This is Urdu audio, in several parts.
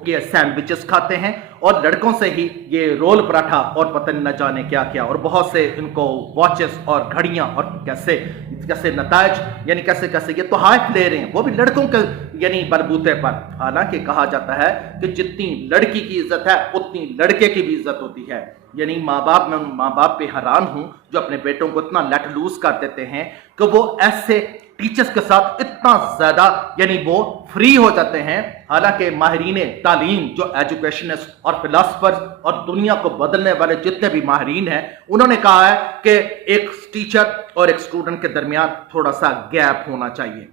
یہ سینڈوچز کھاتے ہیں اور لڑکوں سے ہی یہ رول پراٹھا اور پتہ نہ جانے کیا کیا، اور بہت سے ان کو واچز اور گھڑیاں، اور کیسے نتائج، یعنی کیسے یہ تحائف لے رہے ہیں وہ بھی لڑکوں کے یعنی بلبوتے پر۔ حالانکہ کہا جاتا ہے کہ جتنی لڑکی کی عزت ہے اتنی لڑکے کی بھی عزت ہوتی ہے۔ یعنی میں ان ماں باپ پہ حیران ہوں جو اپنے بیٹوں کو اتنا لیٹ لوز کر دیتے ہیں کہ وہ ایسے ٹیچرز کے ساتھ اتنا زیادہ یعنی وہ فری ہو جاتے ہیں۔ حالانکہ ماہرین تعلیم جو ایجوکیشنسٹ اور فلاسفرز اور دنیا کو بدلنے والے جتنے بھی ماہرین ہیں، انہوں نے کہا ہے کہ ایک ٹیچر اور ایک اسٹوڈنٹ کے درمیان تھوڑا سا گیپ ہونا چاہیے۔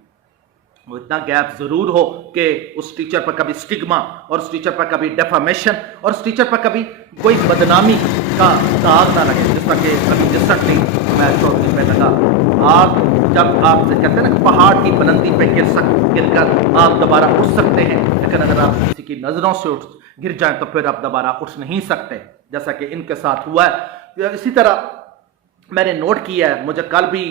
وہ اتنا گیپ ضرور ہو کہ اس ٹیچر پر کبھی سٹگما، اور اس ٹیچر پر کبھی ڈیفامیشن، اور اس ٹیچر پر کبھی کوئی بدنامی کا داغ نہ لگے، جس طرح کہ ابھی ریسنٹلی میں چودھری میں لگا۔ آپ جب آپ سے کہتے ہیں نا پہاڑ کی بلندی پہ گر کر آپ دوبارہ اٹھ سکتے ہیں، لیکن اگر آپ کسی کی نظروں سے گر جائیں تو پھر آپ دوبارہ اٹھ نہیں سکتے، جیسا کہ ان کے ساتھ ہوا ہے۔ اسی طرح میں نے نوٹ کیا ہے، مجھے کل بھی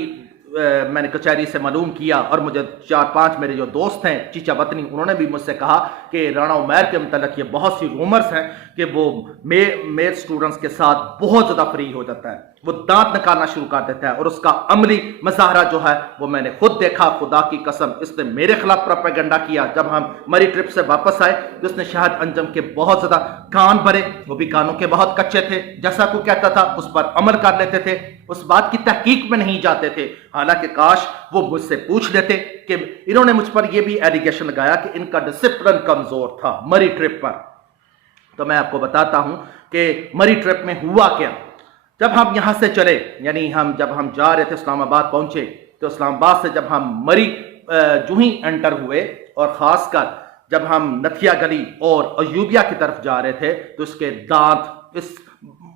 میں نے کچہری سے معلوم کیا، اور مجھے 4-5 میرے جو دوست ہیں چیچا وطنی، انہوں نے بھی مجھ سے کہا کہ رانا عمیر کے متعلق یہ بہت سی رومرز ہیں کہ وہ میل اسٹوڈنٹس کے ساتھ بہت زیادہ فری ہو جاتا ہے، وہ دانت نکالنا شروع کر دیتا ہے، اور اس کا عملی مظاہرہ جو ہے وہ میں نے خود دیکھا۔ خدا کی قسم اس نے میرے خلاف پروپیگنڈا کیا۔ جب ہم مری ٹرپ سے واپس آئے تو اس نے شاہد انجم کے بہت زیادہ کان بھرے، وہ بھی کانوں کے بہت کچے تھے، جیسا کو کہتا تھا اس پر عمل کر لیتے تھے، اس بات کی تحقیق میں نہیں جاتے تھے۔ حالانکہ کاش وہ مجھ سے پوچھ لیتے کہ انہوں نے مجھ پر یہ بھی ایلیگیشن لگایا کہ ان کا ڈسپلن کمزور تھا مری ٹرپ پر۔ تو میں آپ کو بتاتا ہوں کہ مری ٹرپ میں ہوا کیا۔ جب ہم یہاں سے چلے، یعنی جب ہم جا رہے تھے اسلام آباد پہنچے، تو اسلام آباد سے جب ہم مری جو ہی انٹر ہوئے، اور خاص کر جب ہم نتھیا گلی اور ایوبیا کی طرف جا رہے تھے، تو اس کے دانت، اس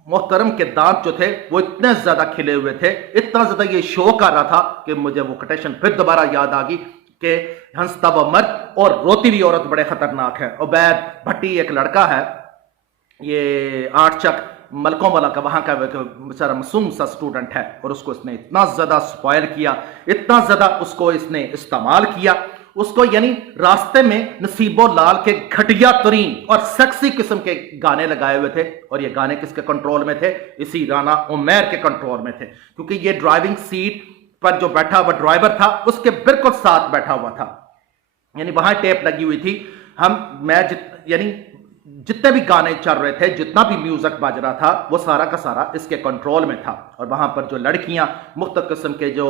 محترم کے دانت جو تھے وہ اتنے زیادہ کھلے ہوئے تھے، اتنا زیادہ یہ شو کر رہا تھا کہ مجھے وہ کوٹیشن پھر دوبارہ یاد آ گئی کہ ہنستا وہ مرد اور روتی ہوئی عورت بڑے خطرناک ہے۔ عبید بھٹی ایک لڑکا ہے، یہ 8 چک ملکوں والا کا وہاں کا بیچارہ معصوم سا اسٹوڈنٹ ہے، اور اس کو اس نے اتنا زیادہ سپوائل کیا، اتنا زیادہ اس کو اس نے استعمال کیا، اس کو یعنی راستے میں نصیب و لال کے گھٹیا ترین اور سیکسی قسم کے گانے لگائے ہوئے تھے، اور یہ گانے کس کے کنٹرول میں تھے؟ اسی رانا عمیر کے کنٹرول میں تھے، کیونکہ یہ ڈرائیونگ سیٹ پر جو بیٹھا ہوا ڈرائیور تھا اس کے بالکل ساتھ بیٹھا ہوا تھا، یعنی وہاں ٹیپ لگی ہوئی تھی۔ یعنی جتنے بھی گانے چل رہے تھے، جتنا بھی میوزک بج رہا تھا، وہ سارا کا سارا اس کے کنٹرول میں تھا۔ اور وہاں پر جو لڑکیاں مختلف قسم کے جو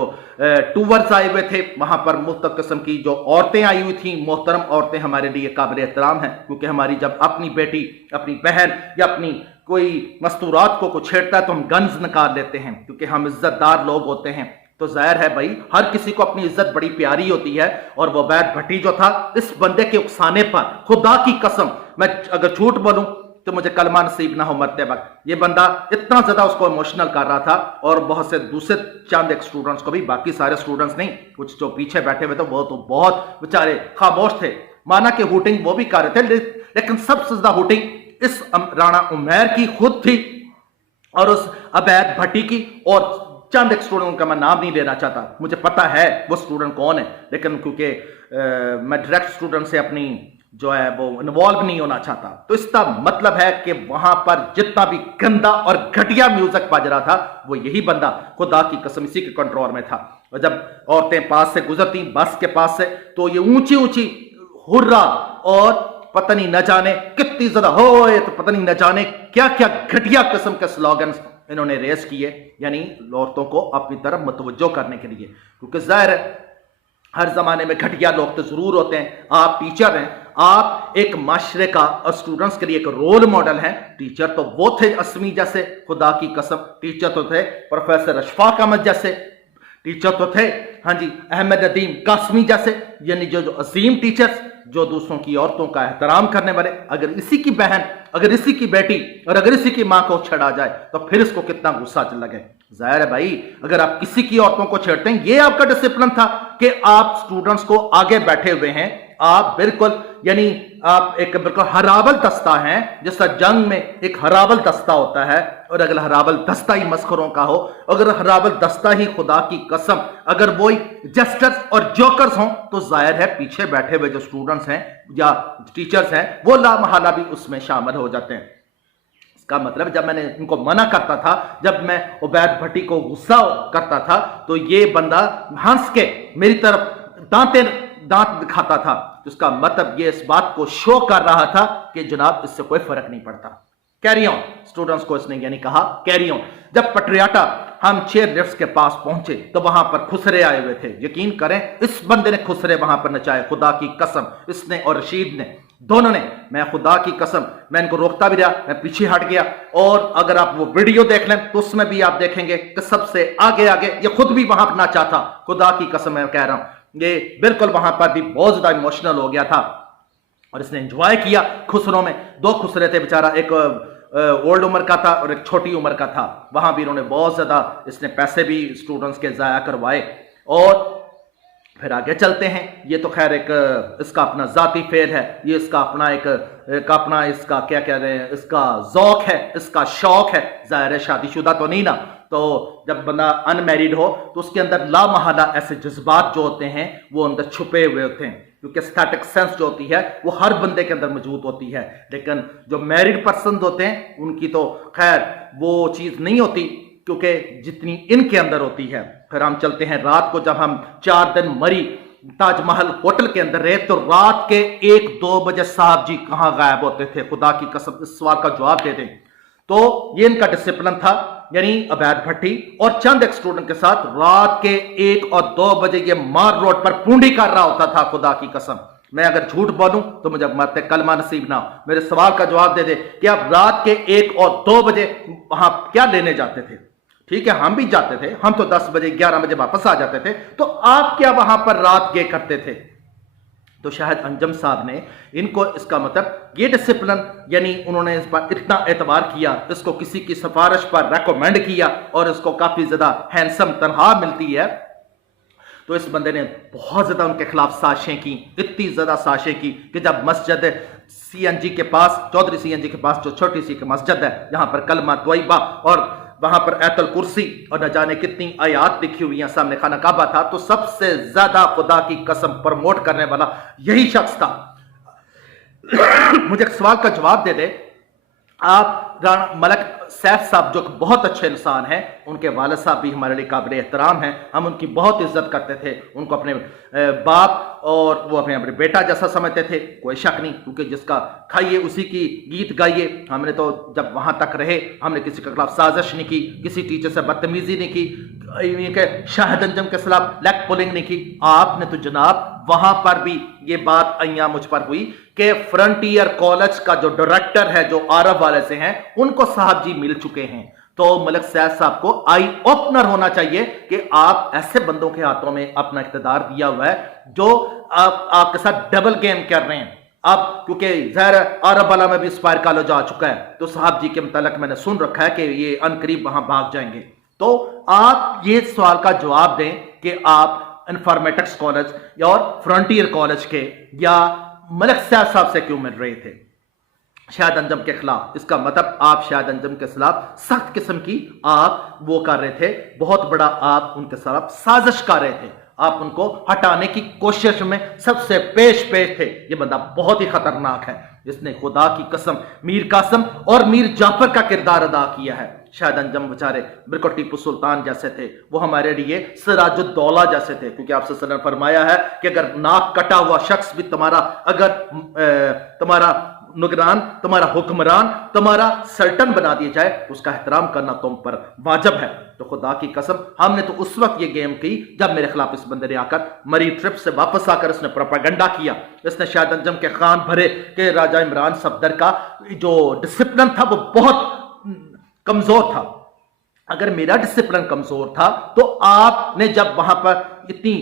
ٹورز آئے ہوئے تھے، وہاں پر مختلف قسم کی جو عورتیں آئی ہوئی تھیں، محترم عورتیں ہمارے لیے قابل احترام ہیں، کیونکہ ہماری جب اپنی بیٹی، اپنی بہن یا اپنی کوئی مستورات کو چھیڑتا ہے تو ہم گنز نکال لیتے ہیں، کیونکہ ہم عزت دار لوگ ہوتے ہیں۔ تو ظاہر ہے بھائی ہر کسی کو اپنی عزت بڑی پیاری ہوتی ہے، اور وہ عبید بھٹی جو تھا، اس بندے کے اکسانے پر خدا کی قسم میں اگر جھوٹ بولوں تو مجھے کلمہ نصیب نہ ہو مرتے وقت، یہ بندہ اتنا زیادہ اس کو ایموشنل کر رہا تھا، اور بہت سے دوسرے چند ایک اسٹوڈنٹس کو بھی، باقی سارے اسٹوڈنٹس نہیں، کچھ جو پیچھے بیٹھے ہوئے تھے وہ تو بہت بیچارے خاموش تھے، مانا کہ ہوٹنگ وہ بھی کر رہے تھے، لیکن سب سے زیادہ ہوٹنگ اس رانا عمیر کی خود تھی، اور اس عبید بھٹی کی، اور چند ایک اسٹوڈنٹ کا میں نام نہیں لینا چاہتا، مجھے پتا ہے وہ اسٹوڈنٹ کون ہے، لیکن کیونکہ میں ڈائریکٹ اسٹوڈنٹ سے اپنی جو ہے وہ انوالو نہیں ہونا چاہتا، تو اس کا مطلب ہے کہ وہاں پر جتنا بھی گندا اور گھٹیا میوزک بج رہا تھا، وہ یہی بندہ خدا کی قسم اسی کے کنٹرول میں تھا۔ اور جب عورتیں پاس سے گزرتی بس کے پاس سے، تو یہ اونچی اونچی ہررا اور پتہ نہیں نہ جانے کتنی زیادہ ہوئے، تو پتہ نہیں نہ جانے کیا کیا گھٹیا قسم کے سلوگنز انہوں نے ریز کیے، یعنی عورتوں کو اپنی طرف متوجہ کرنے کے لیے، کیونکہ ظاہر ہے ہر زمانے میں گھٹیا لوگ تو ضرور ہوتے ہیں۔ آپ ٹیچر ہیں، آپ ایک معاشرے کا اور اسٹوڈنٹس کے لیے ایک رول ماڈل ہیں۔ ٹیچر تو وہ تھے اسمی جیسے، خدا کی قسم ٹیچر تو تھے پروفیسر اشفاق احمد جیسے، ٹیچر تو تھے ہاں جی احمد ندیم قاسمی جیسے، یعنی جو عظیم ٹیچرز جو دوسروں کی عورتوں کا احترام کرنے والے۔ اگر اسی کی بہن، اگر اسی کی بیٹی اور اگر اسی کی ماں کو چھڑا جائے تو پھر اس کو کتنا غصہ لگے۔ ظاہر ہے بھائی اگر آپ کسی کی عورتوں کو چھیڑتے ہیں، یہ آپ کا ڈسپلن تھا کہ آپ سٹوڈنٹس کو آگے بیٹھے ہوئے ہیں، آپ بالکل یعنی آپ ایک بالکل ہراول دستہ ہیں، جس طرح جنگ میں ایک ہراول دستہ ہوتا ہے، اور اگر ہراول دستہ ہی مسخروں کا ہو، اگر ہراول دستہ ہی خدا کی قسم اگر وہی جسٹرز اور جوکرز ہوں، تو ظاہر ہے پیچھے بیٹھے ہوئے جو سٹوڈنٹس ہیں یا ٹیچرز ہیں وہ لا محالہ بھی اس میں شامل ہو جاتے ہیں۔ اس کا مطلب جب میں نے ان کو منع کرتا تھا، جب میں عبید بھٹی کو غصہ کرتا تھا، تو یہ بندہ ہنس کے میری طرف دانت دکھاتا تھا، اس کا مطلب یہ اس بات کو شو کر رہا تھا کہ جناب اس سے کوئی فرق نہیں پڑتا، کیری آن۔ سٹوڈنٹس کو اس نے یعنی کہا کیری آن۔ جب پٹریاٹا ہم چیئر لفٹس کے پاس پہنچے تو وہاں پر خسرے آئے ہوئے تھے، یقین کریں اس بندے نے خسرے وہاں پر نچائے، خدا کی قسم اس نے اور رشید نے، دونوں نے، میں خدا کی قسم میں ان کو روکتا بھی رہا، میں پیچھے ہٹ گیا، اور اگر آپ وہ ویڈیو دیکھ لیں تو اس میں بھی آپ دیکھیں گے کہ سب سے آگے یہ خود بھی وہاں ناچا تھا، خدا کی قسم میں کہہ رہا ہوں، یہ بالکل وہاں پر بھی بہت زیادہ ایموشنل ہو گیا تھا، اور اس نے انجوائے کیا۔ خسروں میں دو خسرے تھے بیچارہ، ایک اولڈ عمر کا تھا اور ایک چھوٹی عمر کا تھا، وہاں بھی انہوں نے بہت زیادہ اس نے پیسے بھی اسٹوڈنٹس کے ضائع کروائے۔ اور پھر آگے چلتے ہیں، یہ تو خیر ایک اس کا اپنا ذاتی فیل ہے، یہ اس کا اپنا اپنا اس کا کیا کہہ رہے ہیں، اس کا ذوق ہے، اس کا شوق ہے، ظاہر ہے شادی شدہ تو نہیں نا، تو جب بندہ ان میریڈ ہو تو اس کے اندر لا محالہ ایسے جذبات جو ہوتے ہیں وہ اندر چھپے ہوئے ہوتے ہیں، کیونکہ اسٹیٹک سینس جو ہوتی ہے وہ ہر بندے کے اندر موجود ہوتی ہے، لیکن جو میریڈ پرسنز ہوتے ہیں ان کی تو خیر وہ چیز نہیں ہوتی، کیونکہ جتنی ان کے اندر ہوتی ہے۔ پھر ہم چلتے ہیں رات کو، جب ہم 4 دن مری تاج محل ہوٹل کے اندر رہے، تو رات کے 1-2 بجے صاحب جی کہاں غائب ہوتے تھے، خدا کی قسم اس سوال کا جواب دے دیں۔ تو یہ ان کا ڈسپلن تھا، یعنی عبید بھٹی اور چند ایک اسٹوڈنٹ کے ساتھ رات کے 1 اور 2 بجے یہ مار روڈ پر پونڈی کر رہا ہوتا تھا، خدا کی قسم میں اگر جھوٹ بولوں تو مجھے مرتے کلمہ نصیب نہ ہو۔ میرے سوال کا جواب دے دے کہ آپ رات کے 1 اور 2 بجے وہاں کیا لینے جاتے تھے؟ ٹھیک ہے ہم بھی جاتے تھے، ہم تو 10 بجے 11 بجے واپس آ جاتے تھے، تو آپ کیا وہاں پر رات گئے کرتے تھے؟ تو شاہد انجم صاحب نے ان کو اس کا مطلب یہ ڈسپلن، یعنی انہوں نے اس پر اتنا اعتبار کیا، اس کو کسی کی سفارش پر ریکومینڈ کیا، اور اس کو کافی زیادہ ہینڈسم تنخواہ ملتی ہے، تو اس بندے نے بہت زیادہ ان کے خلاف سازشیں کی، اتنی زیادہ سازشیں کی کہ جب مسجد سی این جی کے پاس، چودھری سی این جی کے پاس جو چھوٹی سی مسجد ہے جہاں پر کلمہ طیبہ اور وہاں پر ایت الکرسی اور نہ جانے کتنی آیات لکھی ہوئی ہیں، سامنے خانہ کعبہ تھا، تو سب سے زیادہ خدا کی قسم پروموٹ کرنے والا یہی شخص تھا۔ مجھے ایک سوال کا جواب دے دے، آپ رانا ملک سیف صاحب جو بہت اچھے انسان ہیں، ان کے والد صاحب بھی ہمارے لیے قابل احترام ہیں، ہم ان کی بہت عزت کرتے تھے، ان کو اپنے باپ اور وہ ہمیں اپنے بیٹا جیسا سمجھتے تھے، کوئی شک نہیں، کیونکہ جس کا کھائیے اسی کی گیت گائیے۔ ہم نے تو جب وہاں تک رہے ہم نے کسی کے خلاف سازش نہیں کی، کسی ٹیچر سے بدتمیزی نہیں کی، کہ شاہد انجم کے خلاف لیگ پولنگ نہیں کی۔ آپ نے تو جناب وہاں پر بھی یہ بات ایاں مجھ پر ہوئی کہ فرنٹیئر کالج کا جو ڈائریکٹر ہے جو عرب والے سے ہیں، ان کو صاحب جی مل چکے ہیں، تو ملک سیف صاحب کو آئی اوپنر ہونا چاہیے کہ آپ ایسے بندوں کے ہاتھوں میں اپنا اقتدار دیا ہوا ہے جو آپ کے ساتھ ڈبل گیم کر رہے ہیں۔ اب کیونکہ ظاہر عرب والا میں بھی اسپائر کالج آ چکا ہے، تو صاحب جی کے متعلق میں نے سن رکھا ہے کہ یہ ان قریب وہاں بھاگ جائیں گے، تو آپ یہ سوال کا جواب دیں کہ آپ انفارمیٹکس کالج اور فرنٹیئر کالج کے یا ملک سیف صاحب سے کیوں مل رہے تھے شاہد انجم کے خلاف؟ اس کا مطلب آپ شاہد انجم کے خلاف سخت قسم کی آپ وہ کر رہے تھے، بہت بڑا آپ ان کے خلاف سازش کر رہے تھے، آپ ان کو ہٹانے کی کوشش میں سب سے پیش تھے۔ یہ بندہ بہت ہی خطرناک ہے، جس نے خدا کی قسم میر قاسم اور میر جعفر کا کردار ادا کیا ہے۔ شاہد انجم بچارے بالکل ٹیپو سلطان جیسے تھے، وہ ہمارے لیے سراج الدولہ جیسے تھے، کیونکہ آپ صلی اللہ علیہ وسلم نے فرمایا ہے کہ اگر ناک کٹا ہوا شخص بھی اگر تمہارا نگران، تمہارا حکمران، تمہارا سلطن بنا دیا جائے تو اس کا احترام کرنا تم پر واجب ہے۔ تو خدا کی قسم ہم نے تو اس وقت یہ گیم کی جب میرے خلاف اس بندے نے آ کر مری ٹرپ سے واپس آ کر اس نے پروپیگنڈا کیا، اس نے شاہد انجم کے خان بھرے کہ راجہ عمران صفدر کا جو ڈسپلن تھا وہ بہت کمزور تھا۔ اگر میرا ڈسپلن کمزور تھا تو آپ نے جب وہاں پر اتنی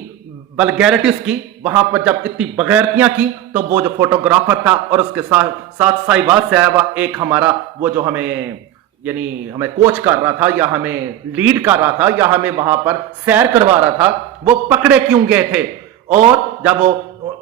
بلگیرٹیز کی، وہاں پر جب اتنی بغیرتیاں کی، تو وہ جو فوٹوگرافر تھا اور اس کے ساتھ سائبات سے آیا ہوا ایک ہمارا وہ جو ہمیں کوچ کر رہا تھا یا ہمیں لیڈ کر رہا تھا یا ہمیں وہاں پر سیر کروا رہا تھا، وہ پکڑے کیوں گئے تھے؟ اور جب وہ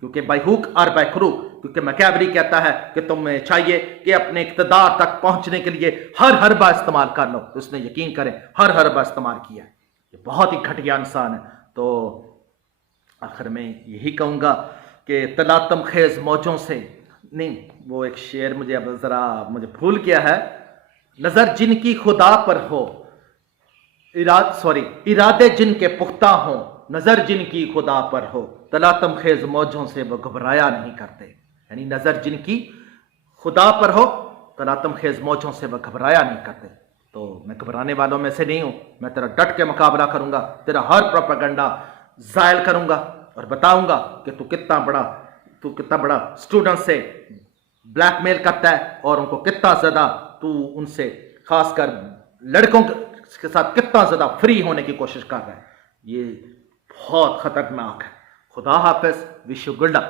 کیونکہ بائی ہوک اور بائی کروک، کیونکہ میکیاولی کہتا ہے کہ تمہیں چاہیے کہ اپنے اقتدار تک پہنچنے کے لیے ہر حربہ استعمال کر لو. تو اس نے یقین کریں ہر حربہ استعمال کیا ہے. یہ بہت ہی گھٹیا انسان ہے. تو آخر میں یہی کہوں گا کہ تلاطم خیز موجوں سے نہیں، وہ ایک شعر مجھے اب ذرا مجھے بھول گیا ہے. نظر جن کی خدا پر ہو، ارادے جن کے پختہ ہوں، نظر جن کی خدا پر ہو، تلاطم خیز موجوں سے وہ گھبرایا نہیں کرتے. یعنی نظر جن کی خدا پر ہو، تلاطم خیز موجوں سے وہ گھبرایا نہیں کرتے. تو میں گھبرانے والوں میں سے نہیں ہوں. میں تیرا ڈٹ کے مقابلہ کروں گا، تیرا ہر پروپیگنڈا زائل کروں گا اور بتاؤں گا کہ تو کتنا بڑا اسٹوڈنٹ سے بلیک میل کرتا ہے اور ان کو کتنا زیادہ تو ان سے خاص کر لڑکوں کے ساتھ کتنا زیادہ فری ہونے کی کوشش کر رہا ہے. یہ بہت خطرناک ہے. خدا حافظ. Wish you good luck.